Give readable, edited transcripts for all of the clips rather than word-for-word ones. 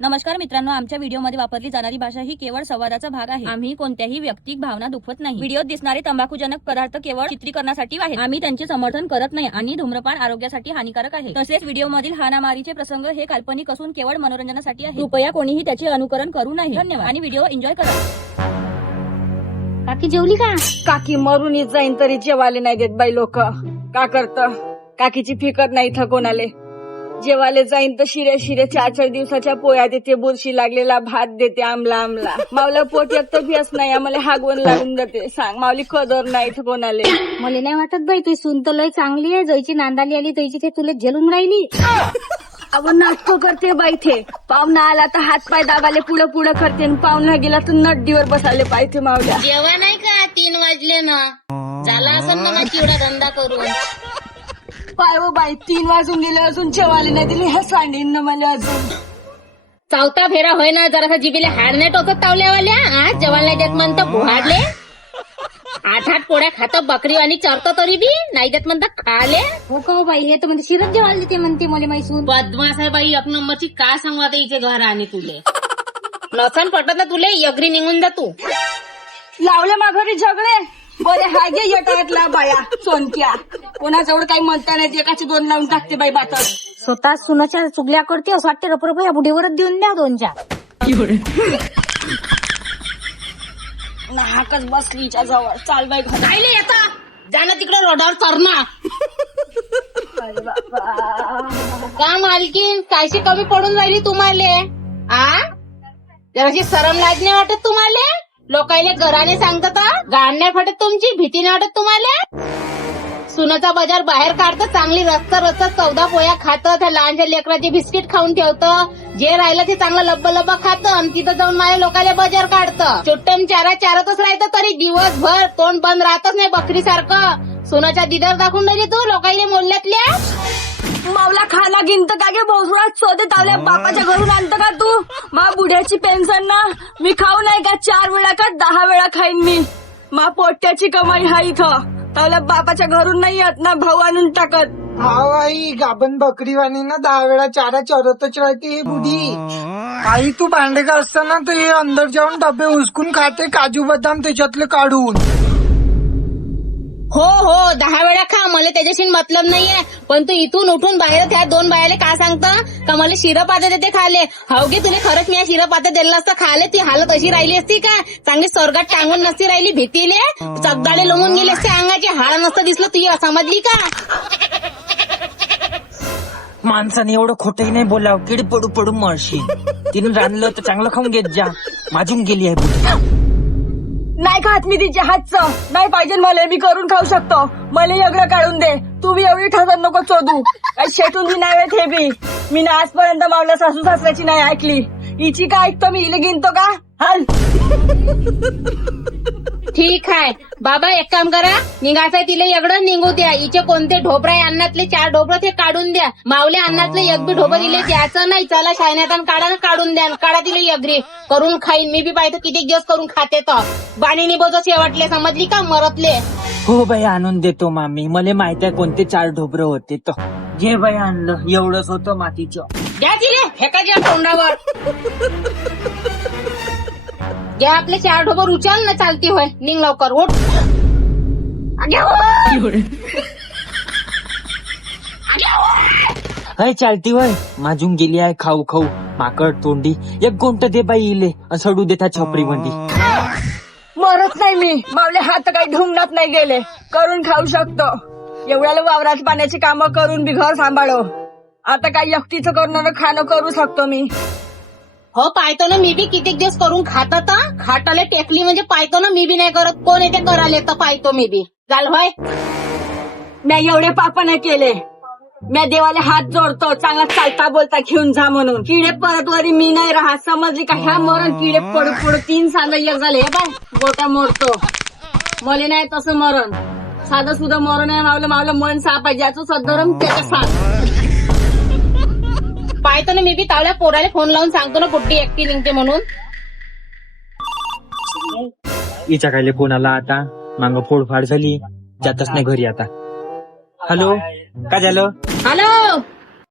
नमस्कार मित्रांनो, आमच्या व्हिडिओमध्ये वापरली जाणारी भाषा ही केवळ संवादाचा भाग आहे. आम्ही कोणत्याही व्यक्तिक भावना दुखवत नाही. व्हिडिओत दिसणारे तंबाखूजनक पदार्थ केवळ चित्रीकरणासाठी आहेत. आम्ही त्यांचे समर्थन करत नाही आणि धूम्रपान आरोग्यासाठी हानिकारक आहे. तसेच व्हिडिओमधील हाणामारीचे प्रसंग हे काल्पनिक असून केवळ मनोरंजनासाठी आहे. कृपया कोणीही त्याचे अनुकरण करू नये. धन्यवाद आणि व्हिडिओ एन्जॉय करा. काकी जेवली का? काकी मरून जाईन तरी जेवाले नाही देत बाई लोक. का करत काकीची फिकर नाही इथं कोणाले. जेवाले जाईन तर शिरे 4 दिवसाच्या पोया देते, बुरशी लागलेला भात देते, आमला मावला पोट तर भीस नाही, आम्हाला हागवण लागून जाते. सांग मावली कदर नाही इथं कोणाले. मला नाही वाटत बाई, तू सून तर लय चांगली आहे. जयची नांदाली आली तैची ते तुला झेलून राहिली. आपण नाटक करते बाई. थे पाहुणा आला तर हात पाय दाबाले पुढं करते, पाहुणा गेला तर नड्डीवर बसायला पाहिजे. मावल्या जेवा नाही का? 3 वाजले ना. झाला असं ना चिवडा धंदा करून. पाय हो बाई, 3 वाजून गेले अजून जेवाले नाही दिले. हे सांडीन ना मला अजून. चौथा फेरा होय ना, जरासा जिबीला हाड नाही टोचत तावल्यावाल्या. आज जेवायला नाही देत म्हणतं बुहाडले. 8 पोळ्या खातं बकरी आणि चरतो तरी बी नाही देत म्हणतं खाले. हो का बाई, हे तर म्हणजे शिरत जेवायला देते म्हणते मला मैसून. बदमाश आहे बाई, 1 नंबरची. काय सांगू आता हिचे घर आणि तुले नसन पटत तुले. यगरी निघून जा तू. लावले माघारी झगडे बोले हागे येटातला बाया सोनक्या. कोणाजवळ काही म्हणता नाही, एकाचे 2 लावून टाकते बाई बातच. स्वतः सुनाच्या चुगल्या करते असं वाटते. रप या बुढीवरच देऊन द्या 2-4. नाहकच बसलीच्या जवळ. चाल बाई घरी. राहिले येता जाणं तिकडे रोडावर चरणा. अरे बाबा, का मालकीन कायशी कमी पडून राहिली तुम्हाला? जराशी शरम लाज नाही वाटत तुम्हाला? लोकायले घराने सांगतात गाण नाही फाटत तुमची? भीती नाही वाटत तुम्हाला? सुनाचा बाजार बाहेर काढतं, चांगली रस्ता 14 पोया खातं, त्या लहानच्या लेकराचे बिस्किट खाऊन ठेवतं, जे राहिलं ते चांगलं लब्ब खातं आणि तिथं जाऊन माझ्या लोकांना बाजार काढतं. चोट्टम चारतच राहतं तरी दिवसभर तोंड बंद राहतच नाही बकरीसारखं. सुनाच्या दिदार दाखवून राहिली तू लोकायले मोल्ल्यातल्या. मावला खाना गिनत का गे भोसरात शोधे तावल्या बापाच्या घरून आणतं का तू? मा बुड्याची पेन्शन ना मी खाऊ नाही का? 4 वेळा का 10 वेळा खाईन मी. मा पोट्याची कमाई हा इथं. तावल्या बापाच्या घरून नाही येत ना, भाऊ आणून टाकत. हा आई, गाभण बकरीवाणी ना 10 वेळा चारा चरतच राहते ही बुढी. आई तू भांडे का असताना तर हे अंदर जाऊन डबे उचकून खाते, काजू बदाम त्याच्यातले काढून. हो 10 वेळा खा, मला त्याच्याशी मतलब नाहीये. पण तू इथून उठून बाहेर त्या 2 बायाले का सांगतं का मला शिरपाते देते खाले? हावगे तुला खरंच मी शिरपाते दिलं असतं खाले, ती हालत अशी राहिली असती का? चांगली स्वर्गात टांगून नसती राहिली भीतीले. चगदाळे लोंबून गेले असते अंगाचे, हाड नसतं दिसलं तुझी. समजली का? माणसाने एवढं खोटही नाही बोलाव, किडी पडू मरशील. तिने रांधलं तर चांगलं खाऊन घेत जा. माजून गेली आहे बुद्धी. नाही खात मी तिच्या हातचं. नाही पाहिजे मला, मी करून खाऊ शकतो. मला एवढं काढून दे. तू बी एवढी ठसत नको चोदू. काही शेटून बी नाही हे बी. मी ना आजपर्यंत मावल्या सासू सासऱ्याची नाही ऐकली. हिची का ऐकतो मी? इले गिनतो का? हाल. ठीक आहे बाबा, एक काम करा, निघायचंय तिला एवढं निघू द्या. हिचे कोणते ढोबरा आहे अन्नातले 4 ढोबरं ते काढून द्या. मावले अन्नातले एक बी ढोबर दिले द्यायचं नाही. चला शायनातन काढा ना, काढून द्या. काढा तिला एगरी करून खाईन मी बी. पाहिजे किती दिवस करून खाते तर. बाणी निभोजच शेवटले. समजली का? मरतले. हो बाई, आणून देतो मामी. मला माहित आहे कोणते 4 ढोबरं होते. तर घे बाई, आणलं. एवढंच होतं मातीचं. घ्या तिले फेकायच्या तोंडावर. घ्या आपले 4 ढोबर उचल ना. चालती होय, निघ लवकर. उठ. काय चालती वय? माजून गेली आहे खाऊ माकड तोंडी. एक गोंट दे बाई इले, सडू देता छपरी मंडी. मरत नाही मी. मावले हात काही ढुंगणात नाही गेले. करून खाऊ शकतो. एवढ्याला वावरात पाण्याची कामं करून बी घर सांभाळो. आता काही एकटीचं करणं खाणं करू शकतो मी. हो पाहतो ना मी बी किती दिवस करून खातात. खाटाले टेकली म्हणजे पाहतो ना मी बी नाही करत. कोण येते करायला तर पाहतो मी बी. चाल होय. मी एवढे पाप नाही केले. मी देवाले हात जोडतो, चांगला चालता बोलता घेऊन जा म्हणून. किडे परत वरी मी नाही राहत. समजली का? ह्या मरण किडे पडू 3 सांगा एक झाले. हे बाय गोटा मोडतो. मले नाही तसं मरण. साधं सुद्धा मरण आहे. मावलं मन साप आहे. ज्याचं सद्धरम त्याचं साप. पाहतो ना मी बी. तावल्या पोराला फोन लावून सांगतो ना बुड्डी एकटी निघते म्हणून. हिच्या कायले कोणाला आता मांग फोडफाड झाली, जातच नाही घरी आता. हॅलो, काय झालं? हॅलो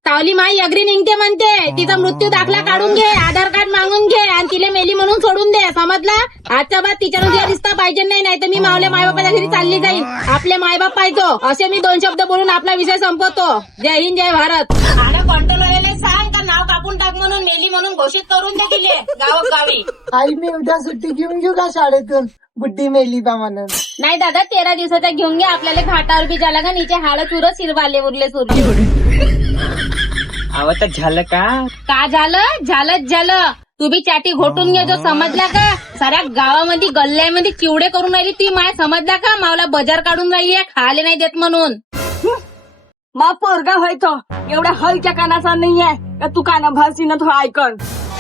सावली माई अग्री निघते म्हणते. तिचा मृत्यू दाखला काढून घे, आधार कार्ड मागून घे आणि तिला मेली म्हणून सोडून दे. समजला? आजच्या बाद तिच्या तुझा रिश्ता पाहिजे नाही तर मी मावल्या मायबापाच्या घरी चालली जाईल. आपले मायबाप पाहिजे असे मी 2 शब्द बोलून आपला विषय संपवतो. जय हिंद, जय भारत. आणि कंट्रोलरला सांग का नाव कापून टाक म्हणून, मेली म्हणून घोषित करून दे तिले गावोगावी. आई मी उद्या सुट्टी घेऊन घेऊ का शाळेतून? बुड्डी मेली बा म्हणून. नाही दादा, 13 दिवसाचा घेऊन घे. आपल्याला घाटावर बी झाला का नीचे हाड चुर शिरवाले उरले सुरले. अहो तर झालं का झालं? तू बी चाटी घोटून घे जो, समजला का? साऱ्या गावामध्ये गल्ल्यामध्ये चिवडे करून राहिली ती माय, समजला का? मावला बजार काढून राहिली, खायला नाही देत म्हणून. मा पोरगा होय तो एवढ्या हलक्या कानाचा नाहीये का तू काना भासीनं तो ऐकन.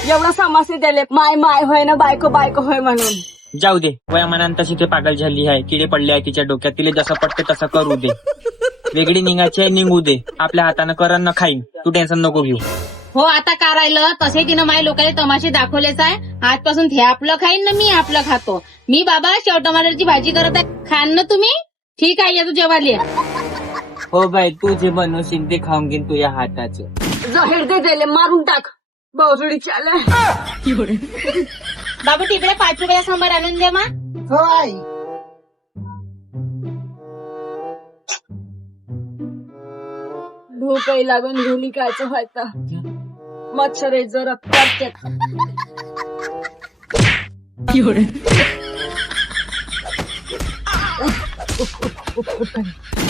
एवढा समासे दिले माय माय होय ना बायको बायको होय म्हणून. जाऊ दे, वयामानानं तशी ते पागल झाली आहे. किडे पडले आहे तिच्या डोक्यात. तिला जसं पटते तसं करू दे. वेगळी निघायची आहे, निघू दे. आपल्या हातानं करन न खाईन. तू टेन्शन नको घेऊ. हो, आता का राहिलं? तसे तिनं माझ्या लोकांना तमाशे दाखवलेच आहे. आजपासून ते आपलं खाईन ना मी आपलं खातो. मी बाबा शेव टमाटरची भाजी करत आहे, खान ना तुम्ही? ठीक आहे, या तू जेवायला ये. हो बाई, तू जे बनवशील ते खाऊन घेईन तुझ्या हाताचं. जहीर दे दिले मारून टाक बहुसडी चाले. बाबू तिकडे 5 रुपयाचा सांबार आणून दे मा. हो आई. भूकही लागून घुली कायचं व्हायचं. मच्छर जरा करते.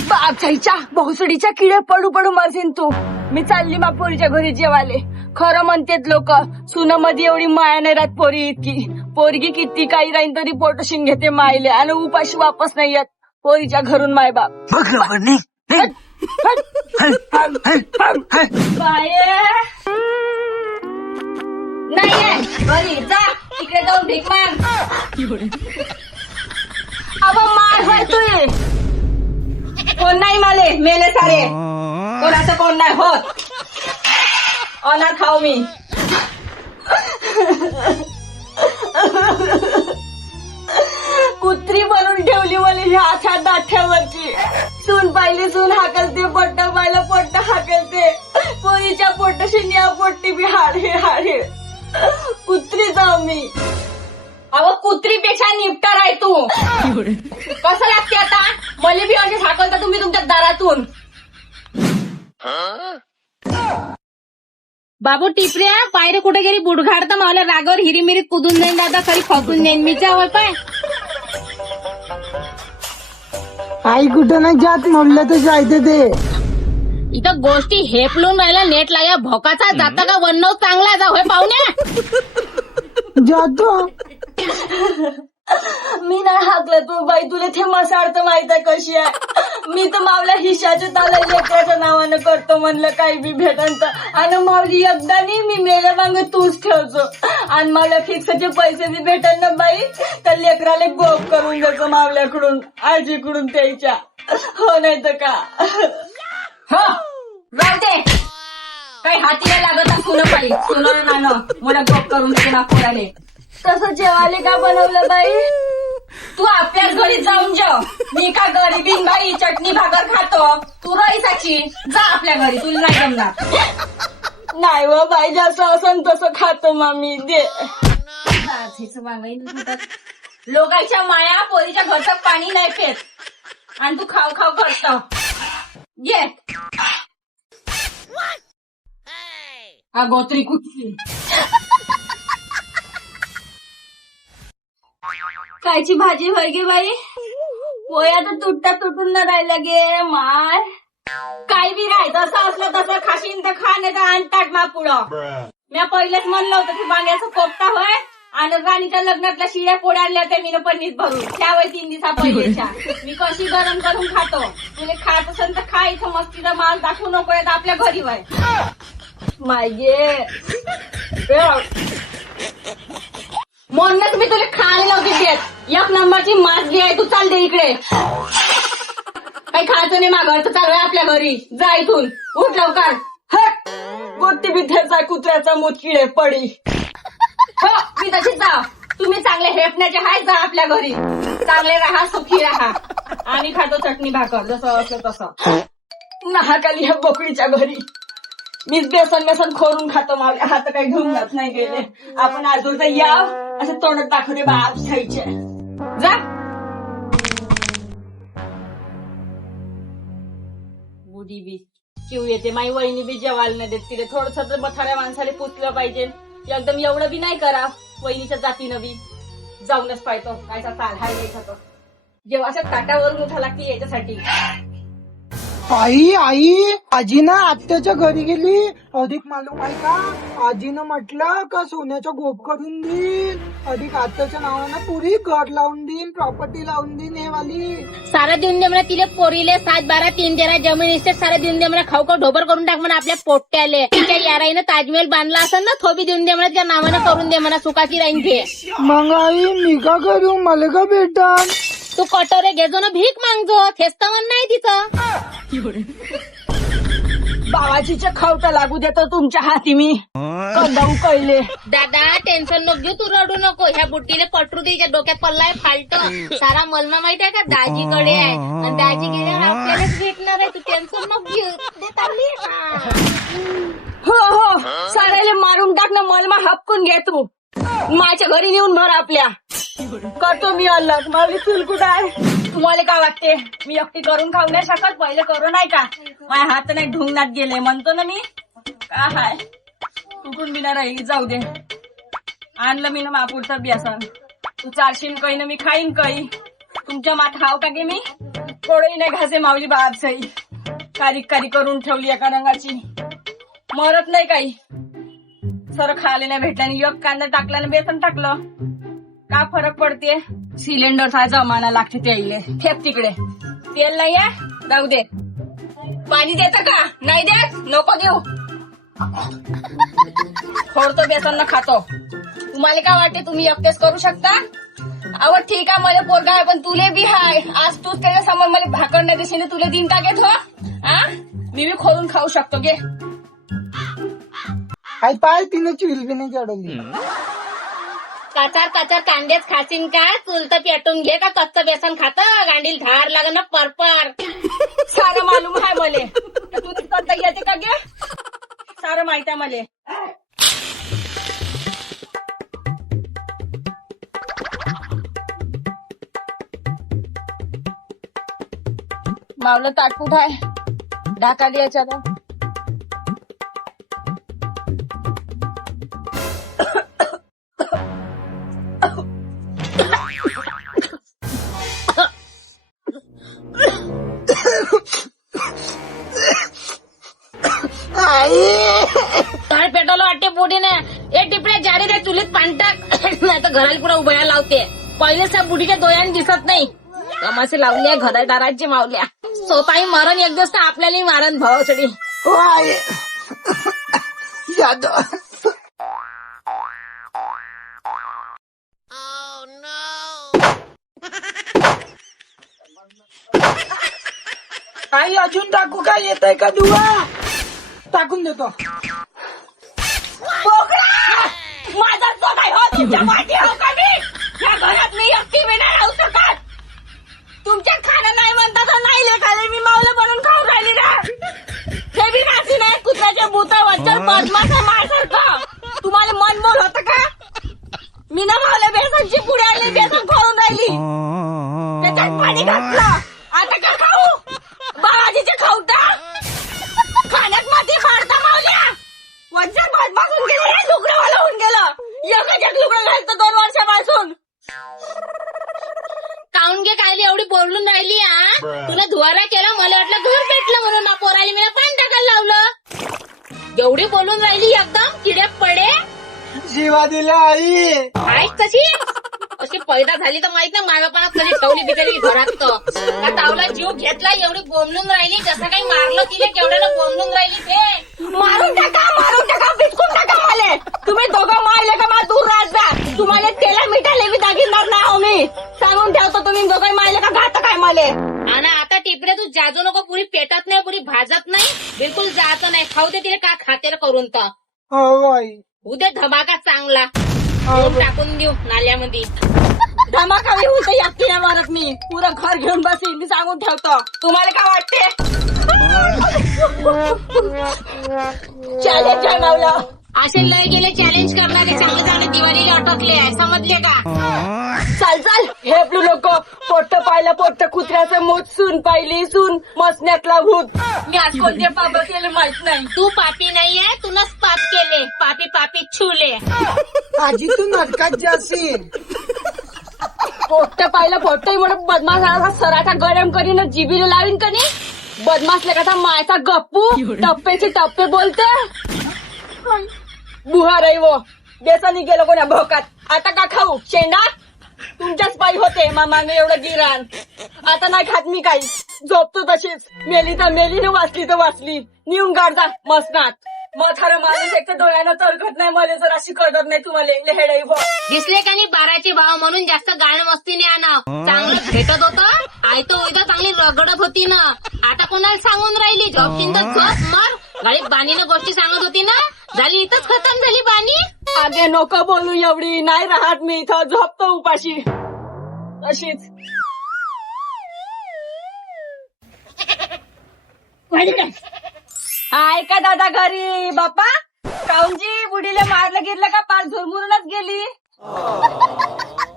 बापच्या बहुसडीच्या किडे पडू पडू मरशील तू. मी चालली मा पोरीच्या घरी जेवाले. खरं म्हणतेत लोक सुन मध्ये एवढी माया नाही राहत पोरी इतकी. पोरगी किती काही राहीन तरी पोटोशीन घेते मायले आणि उपाशी वापस नाही येत पोरीच्या घरून मायबाप. नाहीये बरी, जा तिकडे जाऊन भीक माग. अब माय होय तुझे कोण नाही माले मेले सारे. कोणाचं कोण नाही होत. अनाथ हाव मी. कुत्री बनून ठेवली मला ह्या आछा दाठ्यावरची. सून पाहिली सून हाकलते, पोट्ट पाहिलं पोट्ट हाकलते. पोरीच्या पोटशी या पोट्टी बी हाडे हाडे. कुत्री जाऊ मी. अहो कुत्रीपेक्षा निपटार आहे तू. कसं लागते आता? मला बी असे हाकलता तुम्ही तुमच्या दारातून. बाबू टिपऱ्या, पायरे कुठे गेली? बुडघाड तर मावल्या रागावर हिरीमिरीत कुदून जाईन दादा, खरी फसून जाईन मी. जावं पाय आई कुठं नाही जात, म्हणलं तर जायचं ते. इथं गोष्टी हेपलून राहिला नेट लाया भोकाचा. जाता का वन्नव चांगला जा होय पाहुण्या. जातो. मी नाही हाकलं तू बाई. तुला ते मसाडतं माहित आहे कशी आहे. मी तर मावल्या हिशाच्या ताला लेकराच्या नावानं करतो म्हणलं काही बी भेटन तर. आणि मावली एकदा नाही मी मेल्या मागे तूच ठेवतो. आणि मला फिक्सचे पैसे बी भेटन ना बाई तर लेकराला गोप करून देतो मावल्याकडून आजीकडून त्याच्या. हो नाही तर का. हो जाऊ दे. काही हातीला लागत सुन पाहिजे सुन नानं मला गोप करून देते ना पोराले. तसं जेवाले का बनवलं बाई? तू आपल्याच घरी जाऊन जेव. मी का गरीबीन बाई चटणी भाकर खातो. तू रईसाची जा आपल्या घरी, तुला नाही जमणार. नाही व बाई जसं असं तसं खातो मामी दे. लोकांच्या माया पोरीच्या घरचं पाणी नाही पेत आणि तू खाऊ खाऊ करतो. ये हा गोत्री कुठली. कायची भाजी होय गे बाई? पोया तर तुटता तुटून न राहिला गे माय. काही बी राहाय जसं असलं तसं खाशीन तर खा नाही तर आणतात मा पुढं. मी पहिलेच म्हणलं होतं की वांग्याचं कोपता होय आणि राणीच्या लग्नातल्या शिळ्या पोळ्या आणल्या त्या मी पन्नीस भरून त्यावेळी 3 दिवसा पहिलेच्या. मी कशी गरम करून खातो. तुला खात असेल तर खा. इथं मस्तीचा माल दाखवू नको येत आपल्या घरी वय. माय गे म्हणूनच मी तुला खायला नव्हती देत. 1 नंबरची मासली आहे. तू चाल दे इकडे. काही खायचं नाही मागवचं. चालू आहे आपल्या घरी. जा इथून. उठ लवकर. हट. गोटी बिथ्याचा कुत्र्याचा मूत किडे पडी. हो मी तशीच जा. तुम्ही चांगले हेपण्याचे हाय. जा आपल्या घरी. चांगले राहा, सुखी राहा. आम्ही खातो चटणी भाकर जसं असलं तसं. नाहाकाली ह्या बोकडीच्या घरी. मीच बेसन खोरून खातो मावले, हात काही घेऊन जात नाही गेले. आपण आजूर तर या असं तोंडात दाखवते बाप साईचे. जा बुडी बी किव येते. माई वहिनी बी जेवायला नाही देत तिला. थोडस तर बथाऱ्या माणसाला पुसलं पाहिजे. एकदम एवढं बी नाही करा. वहिनीच्या जातीनं बी जाऊनच पाहतो कायचा ताल हाय यायचा तो. जेव्हा असं ताटावरून उठा लागते याच्यासाठी. आई आजी ना आत्याच्या घरी गेली. अधिक मालूम आहे का, आजीनं म्हटलं का सोन्याचा गोप करून देईन, अधिक आत्याच्या नावानं पुरी घर लावून देईन, प्रॉपर्टी लावून देईन हे वाली. सारा देऊन दे म्हणा तिले पोरीले. 7-12-3-13 जमीन इस्टेट सारा देऊन दे म्हणा. खाऊ ढोबर करून टाक म्हणा आपल्या पोट्याले. तिच्या याराईनं ताजमहल बांधला असेल ना, तो बी देऊन दे म्हणा. त्या नावानं करून दे म्हणा. सुखाची राहीन ते. मग आई मी का करू, मला का भेटा. तू कटोरे घेजो ना, भीक मागजो. तेच तर म्हण नाही तिचं. बाबाजीच्या खावटा लागू देतो तुमच्या हाती मी. कंदाऊ कळले. दादा टेन्शन नको घेऊ, तू रडू नको. ह्या बुट्टीले पटरू दे. तिच्या डोक्यात पल्लाय फालट. सारा मलमा माहित आहे का, दाजीकडे आहे. आणि दाजी गेल्यावर आपल्यालाच भेटणार आहे. तू टेन्शन नको घेऊ. दे चालली. हो साऱ्याले मारून टाक ना. मलमा हपकून घे तू. माझ्या घरी नेऊन भर आपल्या. करतो मी अल्लग. माझी चूल कुठं आहे. तुम्हाला काय वाटते मी एकटी करून खाऊ नाही शकत. पहिले करू नाही का. माझ्या हात नाही ढुंगणात गेले म्हणतो ना मी. का हाय कुठून मी ना राहिली. जाऊ दे. आणलं मी ना मापूरचं बेसन. तू चारशीन काही ना मी खाईन काही. तुमच्या मात हाव का गे मी. कोळही नाही घासे मावली बाप सई. कारिक करून ठेवली एका रंगाची. मरत नाही काही. सर खायला नाही भेटल्याने एक कांदा टाकला आणि बेसन टाकलं. का फरक पडते. सिलेंडरचा जमाना लागते त्याईले. ठेप तिकडे. तेल नाही आहे जाऊ दे. पाणी देतं का नाही देत. नको देऊ. फोडतो बेसन न खातो. तुम्हाला काय वाटते तुम्ही एकटेच करू शकता. अव ठीक आहे मला पोरगा आहे पण तुले बी हाय. आज तूच त्याच्या समोर मला भाकरण्या दिशेने तुला दिन टाकेत हो. मी बी खोलून खाऊ शकतो गे. आई पाय तिने चिल बी नाही चढवली. काचार कांदेच खासीन का. चुलत पेटून घे का कच्चं बेसन खात. गांडील धार लागन ना परपर. सारं मालूम आहे मले. तू करता येते का गे. सारं माहित आहे मले. मावलं ताटपूट आहे. ढाका द्यायचा आता. काय पेटवलं वाटते पोटीने. ए टिपड्या जारी रे चुलीत पाणी टाक. नाही तर घराला पुढे उभ्या लावते. पहिलेच त्या बुडीच्या डोळ्याने दिसत नाही. तमाशे लावल्या घरदाराची मावल्या. स्वतःही मरण एक दिवस तर आपल्यालाही मारण भावासाठी. हो आई यादव. आई अजून टाकू का, येत आहे का दुवा. टाकून देतो. माझा तो काय हो तुमच्या माहिती हो का मी. या घरात मी एकटी विना राहू शकत. तुमच्या खाणं नाही म्हणता तर नाही लेखाले. मी मावलं बनून खाऊन राहिली ना. हे बी नाची नाही कुत्र्याच्या भूतावरच्या बदमाशा मासारखं. तुम्हाला मन बोल होतं का. मी ना मावलं बेसनची पुढे आली. बेसन खोळून राहिली. त्याच्यात पाणी घातलं. आता का खाऊ. बाबाजीचे खाऊटा. खाण्यात माती काढता मावल्या. वजन बदमासून गेलं रे. लुगडंवाला होऊन गेलं. एकाच लुगडं घालतं 2 वर्षापासून. काऊन घे कायली एवढी बोलून राहिली. तुला धुवारा केला. मला वाटलं घर पेटलं म्हणून मा पोराली मी पाणी टाकायला लावलं. एवढी बोलून राहिली एकदम किडे पडे. जीवा दिला आई. आहेस कशी अशी पैदा झाली तर माहित ना. मागापानात कधी ठेवली बिचारी घरात. का तावला जीव घेतला. एवढी बोंबलून राहिली. जसं काही मारलं तिला केवढ्याला बोंबलून राहिली ते. मारून टाका बिटकून टाका मला. तुम्ही दोघं मारले का मा दूर राहत जा. तुम्हाला तेला मिठाले बी दागिनदार ना हो मी. सांगून ठेवतो तुम्ही दोघं मारले का घात काय मला. आणि आता टिपरे तू जाजू नको. पुरी पेटत नाही पुरी भाजत नाही. बिलकुल जात नाही. खाऊ दे तिला का खातेर करून तर. हो आई. उद्या धमाका चांगला. टाकून देऊ नाल्यामध्ये. धमाकावी होते एकटी नाही मारत मी. पुरं घर घेऊन बसेल मी सांगून ठेवतो. तुम्हाला काय वाटते? चॅलेंज ठरवलं. असे लय गेले चॅलेंज करणारे चांगले चांगले दिवाळीला अटकले आहे, समजले का? चाल हेपलू लोक. पोट्ट पाहिलं पोट्ट कुत्र्याचं मोत, सून पाहिली सून मसण्यातला भूत. मी आज कोणते पाप केले माहित नाही. तू पापी नाहीये, तूनच पाप केले. पापी पापी छुले. आजी तू नरकात जाशील. पोट्ट पाहिलं पोट्ट म्हणून बदमाश सराठा गरम करीन जिबीला लावीन का नाही. बदमाश लेखाचा मायचा गप्पू टप्पेचे टप्पे बोलते. बुहा रही वो बेसनी गेलो कोण्या भोकात. आता का खाऊ शेंडा? तुमच्याच पायी होते मामाने एवढं गिराण. आता नाही खात मी काही. झोपतो तशीच. मेली तर मेली न वाचली तर वाचली. निऊन काढता मसनात. मग खरं माणूस एक तर डोळ्यानं तरकत नाही. मला जर अशी कळत नाही तुम्हाला लेहेडाई भो. दिसले का नाही 12चे भाव म्हणून जास्त गाण मस्तीने आणाव. चांगलं भेटत होतं. आई तो उद्या चांगली रगडत होती ना. आता कोणाला सांगून राहिली? झोपतीन तर झोप मर. गाडीत बाणीने गोष्टी सांगत होती ना. झाली इथंच खतम झाली बाणी. आगे नको बोलू एवढी. नाही राहत मी इथं. झोपतो उपाशी अशीच. हाय का दादा घरी? बाप्पा काऊनजी बुडीला मारलं गिरलं का? पार झुरमुरूनच गेली.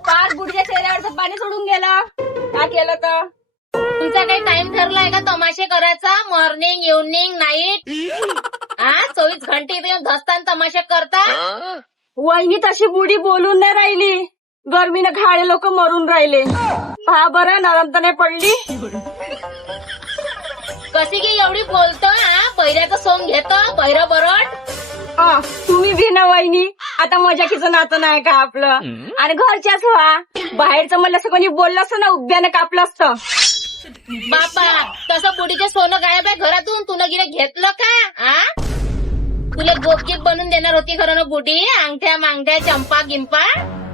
पार बुडीच्या चेहऱ्यावरचं पाणी सोडून गेलं. काय केलं तर? तुमचा काही टाइम ठरलाय का तमाशे करायचा? Morning evening night? 24 घंटे इथे येऊन धसतान तमाशे करता? वहिनी तशी बुडी बोलून नाही राहिली. गर्मीनं घाळे लोक मरून राहिले. पहा बरं नरम तर नाही पडली. कशी की एवढी बोलतो? बैऱ्याचं सोंग घेतो बैर बरड. तुम्ही भी ना वहिनी. आता मजाकीचं नातं नाही का आपलं? आणि घरच्याच व्हा. बाहेरचं मला असं कोणी बोललं असतं ना उभ्यानं कापलं असतं. बापा तसं बुडीचे सोनं गायब आहे घरातून. तुला गिरे घेतलं का? तुला गोपगीत बनवून देणार होती खरं ना बुडी. अंगठ्या मांगठ्या चंपा गिंपा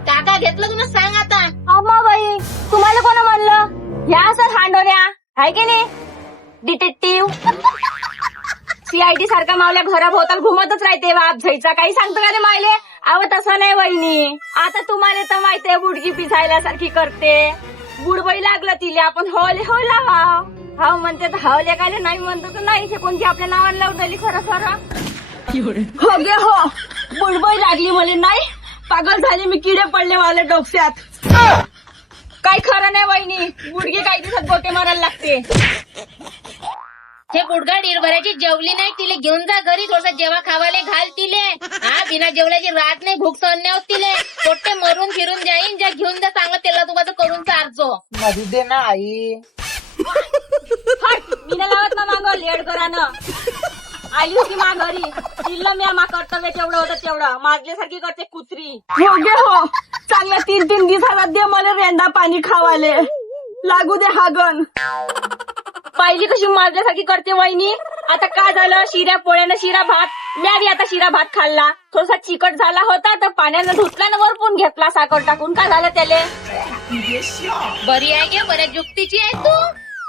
काका घेतलं तुला सांग आता. अम्मा बाई तुम्हाला कोण म्हणलं? ह्या सर हांडोऱ्या आहे की नाही? डिटेक्टिव्ह सीआयडी सारखा मावल्या घराभोवताल घुमतच राहते. बाप झैचा काही सांगतो का रे मायले? अव तसं नाही वहिनी. आता तुम्हाला तर माहितीये बुडकी पिसायला सारखी करते. बुडबाई लागलं तिला आपण होले हो लावाव. हाव म्हणते तर हावले काय नाही म्हणतो तर नाही. कोणती आपल्या नावाला लावून राहिली खरं खरं. हो गे हो बुडबाई लागली मला नाही. पागल झाली मी. किडे पडले मला डोक्यात. काही खरं नाही वहिनी. गुडघे काही दिवसात गोटे मारायला लागते. हे गुडगा भराची जेवली नाही. तिले घेऊन जा घरी. थोडस जेव्हा खावाले घाल तिले. बिना जेवल्याची रात नाही. भूक सहन नाही होत तिले. पोट्टे मरून फिरून जाईन. ज्या घेऊन जा चांगलं तेला तुझं करून चारजो. मरू दे ना आई. मी नाही लावत ना मागं लेड करानं. आली होती मा घरी. तिला मी मा कर्तव्य तेवढं होतं तेवढं. माजल्यासारखी करते कुत्री. हो गे हो चांगल्या 3-3 दिवसाला दे मला रेंदा पाणी खावाले. लागू दे हागण. पाहिली कशी माजल्यासारखी करते वहिनी. आता काय झालं? शिऱ्या पोळ्यानं शिरा भात. मी बी आता शिरा भात खाल्ला. थोडासा चिकट झाला होता तर पाण्यानं धुतला ना वरपून घेतला साखर टाकून. काय झालं त्याले? बरी आहे गे. बऱ्याच जुक्तीची आहे तू.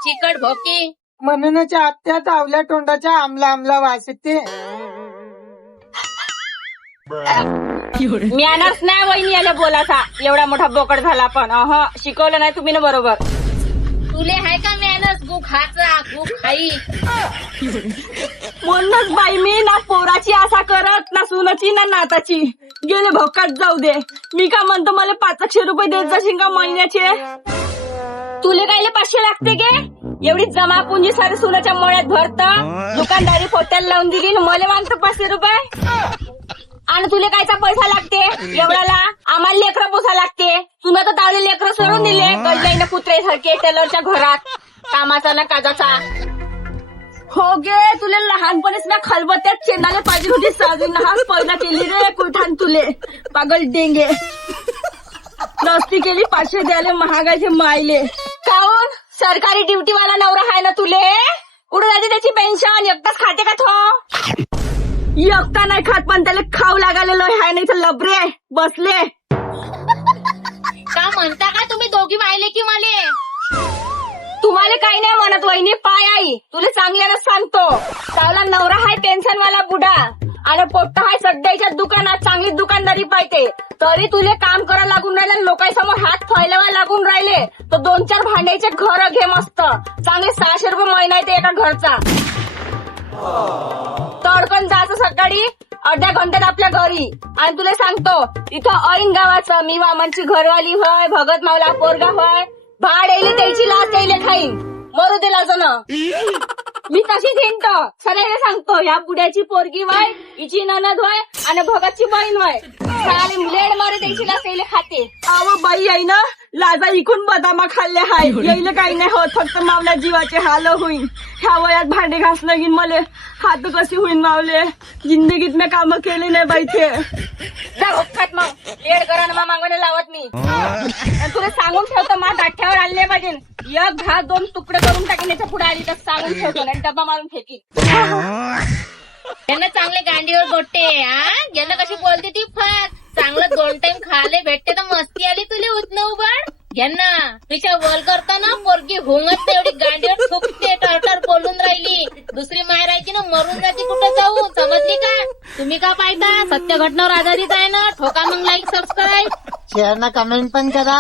चिकट भोकी. म्हणूनच आत्या चावल्या तोंडाच्या आमला आमला वास येते. मी आणच नाही वहिनी याला बोलासा. एवढा मोठा बोकड झाला पण शिकवलं नाही तुम्ही ना बरोबर. तुले हाय का मॅनस? गु खाचा गु खाई. म्हणूनच बाई मी ना पोराची आशा करत ना सुनाची ना नाताची. गेले भोकात जाऊ दे. मी का म्हणतो मला 500 रुपये देत जाशील का महिन्याचे? तुले कायले 500 लागते गे? एवढी जमा पुंजी सारी सुनाच्या मळ्यात भरत. दुकानदारी पोट्याला लावून दिली मला मागतो 500 रुपये. आणि तुले कायचा पैसा लागते एवढ्याला? आम्हाला लेकरं पोसा लागते. तुला तर तावले लेकरं सोडून दिले गल्लाईनं कुत्र्यासारखे टेलरच्या घरात. कामाचा ना काजाचा. हो गे तुला लहानपणीच ना खलबत्त्यात चेंडाले पाहिजे होती. साजून हा पहिला केली रे कुठान तुले. पागल डेंगे. नसती केली 500 द्यायला महागायचे मायले. काऊन? सरकारी ड्युटीवाला नवरा आहे ना तुले. कुठं जाते त्याची पेन्शन? एकटाच खाते का तो? एकटा नाही खात पण त्याला खाऊ लागालेलो आहे. नाही तर लबरे बसले. का म्हणता का तुम्ही दोघी मायले की मले? तुम्हाला काही नाही म्हणत वहिनी, पाय आई तुला चांगल्यानं सांगतो. चावला नवरा हाय पेन्शन वाला बुडा आणि पोट्टा हाय सध्याच्या दुकानात चांगली दुकानदारी पाहिजे, तरी तुले काम करायला लागून राहिले, लोकांसमोर हात फैलावा लागून राहिले. तो 2-4 भांड्याचे घर घे मस्त, चांगले 600 रुपये महिना येते एका घरचा. तडकन जायचं सकाळी अर्ध्या घंट्यात आपल्या घरी. आणि तुला सांगतो इथं ऐन गावाचं मी वामनची घरवाली होय, भगत मावला पोरगा होय, भाड येईल त्याची लाच येईल खाईन, मरू दे लाजणं. मी तशीच हिंडतो सगळ्याला सांगतो, या पुढ्याची पोरगी वय, हिची ननद होय आणि भगतची बहीण वय, लेड मारे त्याची लाच येईल खाते. अहो बाई आहे ना, लाजा इकून बदामा खाल्ले हाय, येईल काही नाही होत, फक्त मावल्या जीवाचे हाल होईन. ह्या वयात भांडे घासणं घेईन मले, हात कशी होईन मावले, जिंदगीत मी कामं केली नाही बाई ते. जा घोपखात मग, लेड करा मागवणे लावत मी. आणि तुला सांगून ठेवतो मा दाठ्यावर आणले पाहिजे, एक घास 2 तुकडे करून टाकेन याच्या पुढे आली तर सांगून ठेवतो आणि डब्बा मारून फेकी. यांना चांगले गांडीवर गोटे यांना कशी बोलते ती फार चांगलं 2 टाइम खायला भेटते तर मस्ती आली तुला उठणं उबड. यांना तिच्या वल करताना पोरगी होंगत तेवढी गांडीवर थुकते, टरटर बोलून राहिली. दुसरी माय राहायची ना मरून जाते कुठं जाऊ, समजली का? तुम्ही का पाहता? सत्य घटनावर आधारित आहे ना. ठोका मग लाईक सबस्क्राईब. शेअर ना कमेंट पण करा.